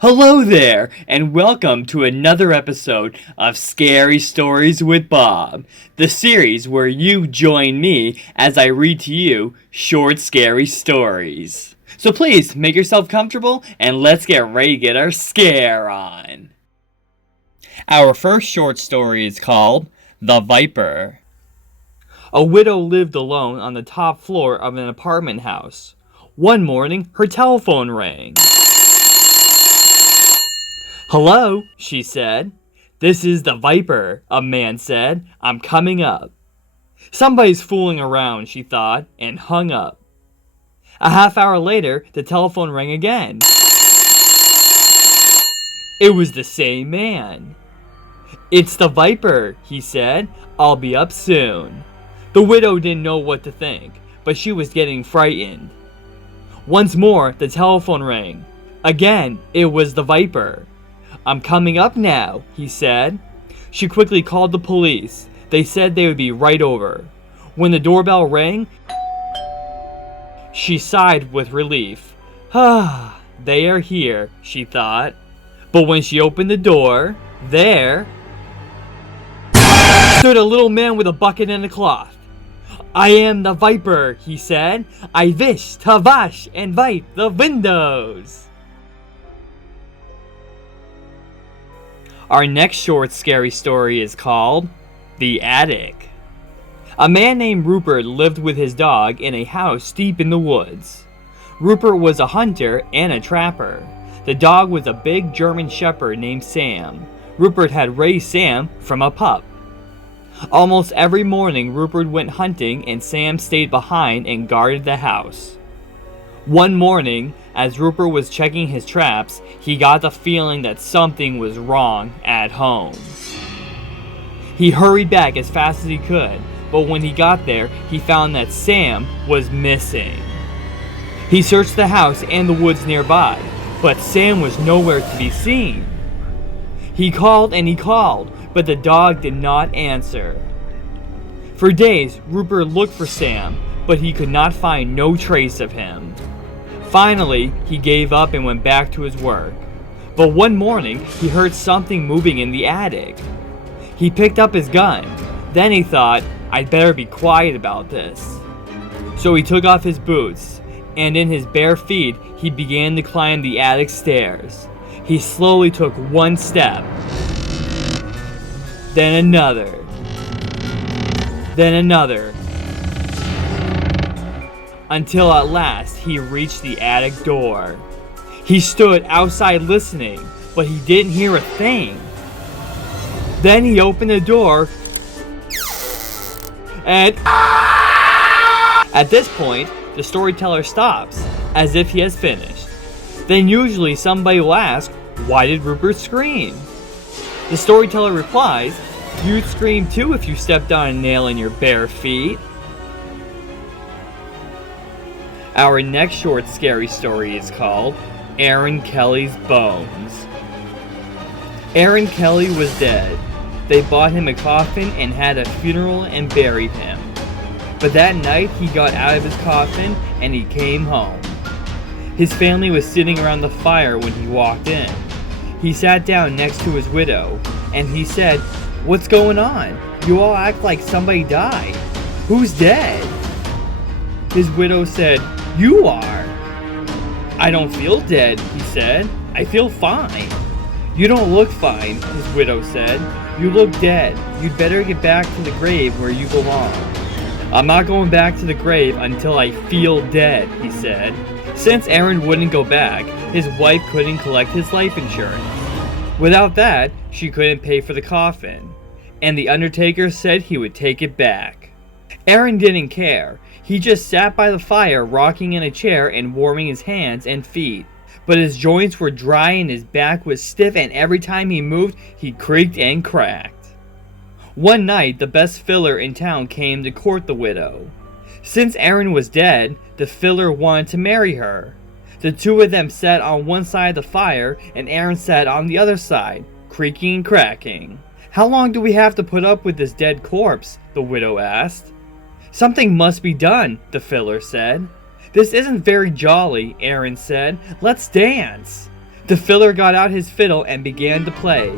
Hello there, and welcome to another episode of Scary Stories with Bob, the series where you join me as I read to you short, scary stories. So please, make yourself comfortable, and let's get ready to get our scare on. Our first short story is called The Viper. A widow lived alone on the top floor of an apartment house. One morning, her telephone rang. "Hello," she said. "This is the Viper," a man said. "I'm coming up." Somebody's fooling around, she thought, and hung up. A half hour later, the telephone rang again. It was the same man. "It's the Viper," he said. "I'll be up soon." The widow didn't know what to think, but she was getting frightened. Once more, the telephone rang. Again, it was the Viper. "I'm coming up now," he said. She quickly called the police. They said they would be right over. When the doorbell rang, she sighed with relief. "Ah, they are here," she thought. But when she opened the door, there stood a little man with a bucket and a cloth. "I am the Viper," he said. "I wish to wash and wipe the windows." Our next short scary story is called The Attic. A man named Rupert lived with his dog in a house deep in the woods. Rupert was a hunter and a trapper. The dog was a big German shepherd named Sam. Rupert had raised Sam from a pup. Almost every morning Rupert went hunting and Sam stayed behind and guarded the house. One morning, as Rupert was checking his traps, he got the feeling that something was wrong at home. He hurried back as fast as he could, but when he got there, he found that Sam was missing. He searched the house and the woods nearby, but Sam was nowhere to be seen. He called and he called, but the dog did not answer. For days, Rupert looked for Sam, but he could not find no trace of him. Finally, he gave up and went back to his work. But one morning, he heard something moving in the attic. He picked up his gun. Then he thought, "I'd better be quiet about this." So he took off his boots, and in his bare feet, he began to climb the attic stairs. He slowly took one step, then another, then another, until at last he reached the attic door. He stood outside listening, but he didn't hear a thing. Then he opened the door, and at this point, the storyteller stops, as if he has finished. Then usually somebody will ask, "Why did Rupert scream?" The storyteller replies, "You'd scream too if you stepped on a nail in your bare feet." Our next short scary story is called Erin Kelly's Bones. Aaron Kelly was dead. They bought him a coffin and had a funeral and buried him. But that night he got out of his coffin and he came home. His family was sitting around the fire when he walked in. He sat down next to his widow and he said, "What's going on? You all act like somebody died. Who's dead?" His widow said, "You are." "I don't feel dead," he said. "I feel fine." "You don't look fine," his widow said. "You look dead. You'd better get back to the grave where you belong." "I'm not going back to the grave until I feel dead," he said. Since Aaron wouldn't go back, his wife couldn't collect his life insurance. Without that, she couldn't pay for the coffin. And the undertaker said he would take it back. Aaron didn't care. He just sat by the fire rocking in a chair and warming his hands and feet. But his joints were dry and his back was stiff, and every time he moved, he creaked and cracked. One night, the best filler in town came to court the widow. Since Aaron was dead, the filler wanted to marry her. The two of them sat on one side of the fire, and Aaron sat on the other side, creaking and cracking. "How long do we have to put up with this dead corpse?" the widow asked. "Something must be done," the filler said. "This isn't very jolly," Aaron said. "Let's dance." The fiddler got out his fiddle and began to play.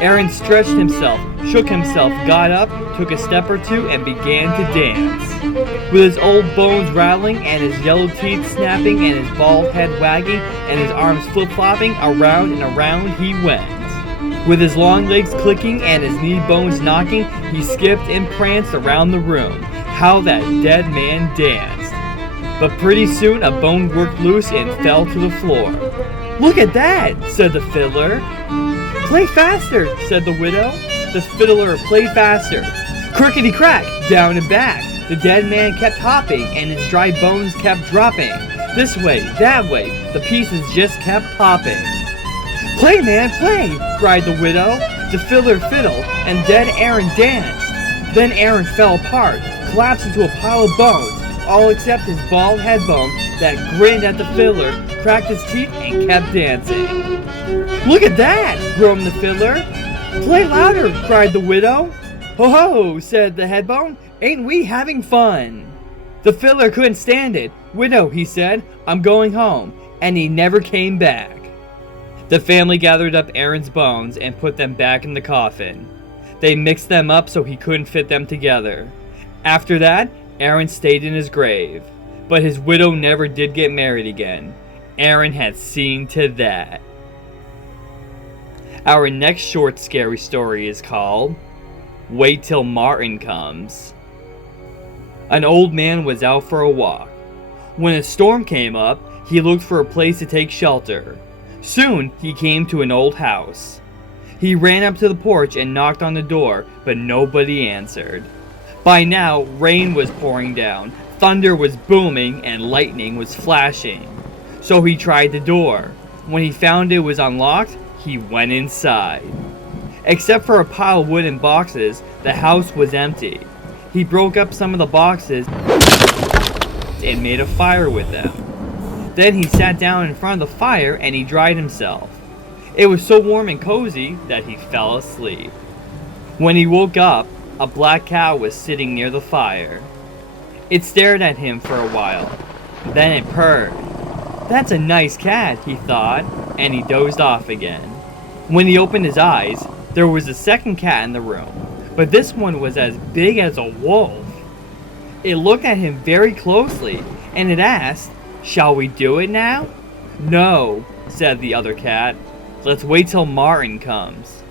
Arron stretched himself, shook himself, got up, took a step or two, and began to dance. With his old bones rattling, and his yellow teeth snapping, and his bald head wagging, and his arms flip-flopping, around and around he went. With his long legs clicking and his knee bones knocking, he skipped and pranced around the room. How that dead man danced! But pretty soon a bone worked loose and fell to the floor. "Look at that," said the fiddler. "Play faster," said the widow. The fiddler played faster. Crickety-crack, down and back. The dead man kept hopping, and his dry bones kept dropping. This way, that way, the pieces just kept popping. "Play, man, play!" cried the widow. The fiddler fiddled, and dead Arron danced. Then Arron fell apart, collapsed into a pile of bones, all except his bald head bone that grinned at the fiddler, cracked his teeth, and kept dancing. "Look at that!" groaned the fiddler. "Play louder!" cried the widow. "Ho ho!" said the head bone. "Ain't we having fun?" The fiddler couldn't stand it. "Widow," he said, "I'm going home," and he never came back. The family gathered up Arron's bones and put them back in the coffin. They mixed them up so he couldn't fit them together. After that, Arron stayed in his grave, but his widow never did get married again. Arron had seen to that. Our next short scary story is called Wait Till Martin Comes. An old man was out for a walk. When a storm came up, he looked for a place to take shelter. Soon he came to an old house. He ran up to the porch and knocked on the door, but nobody answered. By now, rain was pouring down, thunder was booming, and lightning was flashing. So he tried the door. When he found it was unlocked, he went inside. Except for a pile of wooden boxes, the house was empty. He broke up some of the boxes and made a fire with them. Then he sat down in front of the fire and he dried himself. It was so warm and cozy that he fell asleep. When he woke up, a black cat was sitting near the fire. It stared at him for a while. Then it purred. "That's a nice cat," he thought, and he dozed off again. When he opened his eyes, there was a second cat in the room, but this one was as big as a wolf. It looked at him very closely, and it asked, "Shall we do it now?" "No," said the other cat. "Let's wait till Martin comes."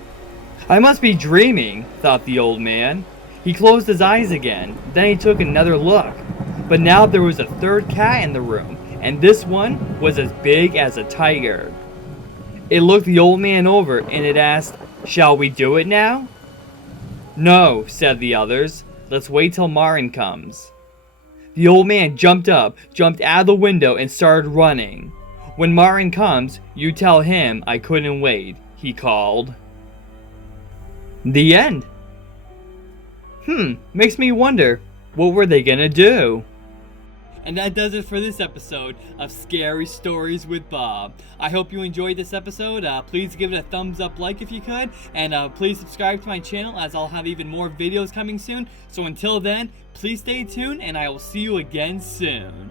"I must be dreaming," thought the old man. He closed his eyes again, then he took another look. But now there was a third cat in the room, and this one was as big as a tiger. It looked the old man over, and it asked, "Shall we do it now?" "No," said the others. "Let's wait till Martin comes." The old man jumped up, jumped out of the window, and started running. "When Martin comes, you tell him I couldn't wait," he called. The end. Makes me wonder, what were they gonna do? And that does it for this episode of Scary Stories with Bob. I hope you enjoyed this episode. Please give it a thumbs up like if you could. And please subscribe to my channel as I'll have even more videos coming soon. So until then, please stay tuned and I will see you again soon.